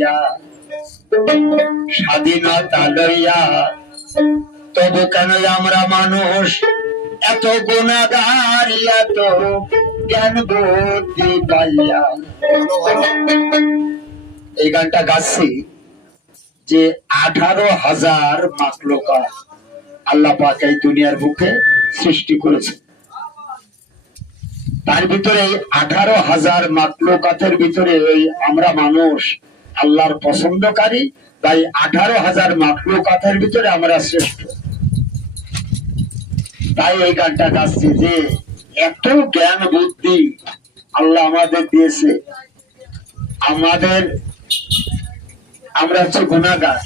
পাইয়া স্বাধীনতা লইয়া, তবু কেন আমরা মানুষ এত গুণাগার, এত জ্ঞান বুদ্ধি পাইয়া। এই গানটা গাচ্ছি যে 18,000 মাখলুকাত আল্লাহ পাক এই দুনিয়ার বুকে সৃষ্টি করেছে। তার ভিতরে 18,000 মাখলুকাতের ভিতরে ওই আমরা মানুষ আল্লাহর পছন্দকারী, তাই 18,000 মাখলুকাতের ভিতরে আমরা শ্রেষ্ঠ। তাই এই গানটা গাচ্ছি যে এত জ্ঞান বুদ্ধি আল্লাহ আমাদের দিয়েছে, আমরা হচ্ছে গুনাহগার।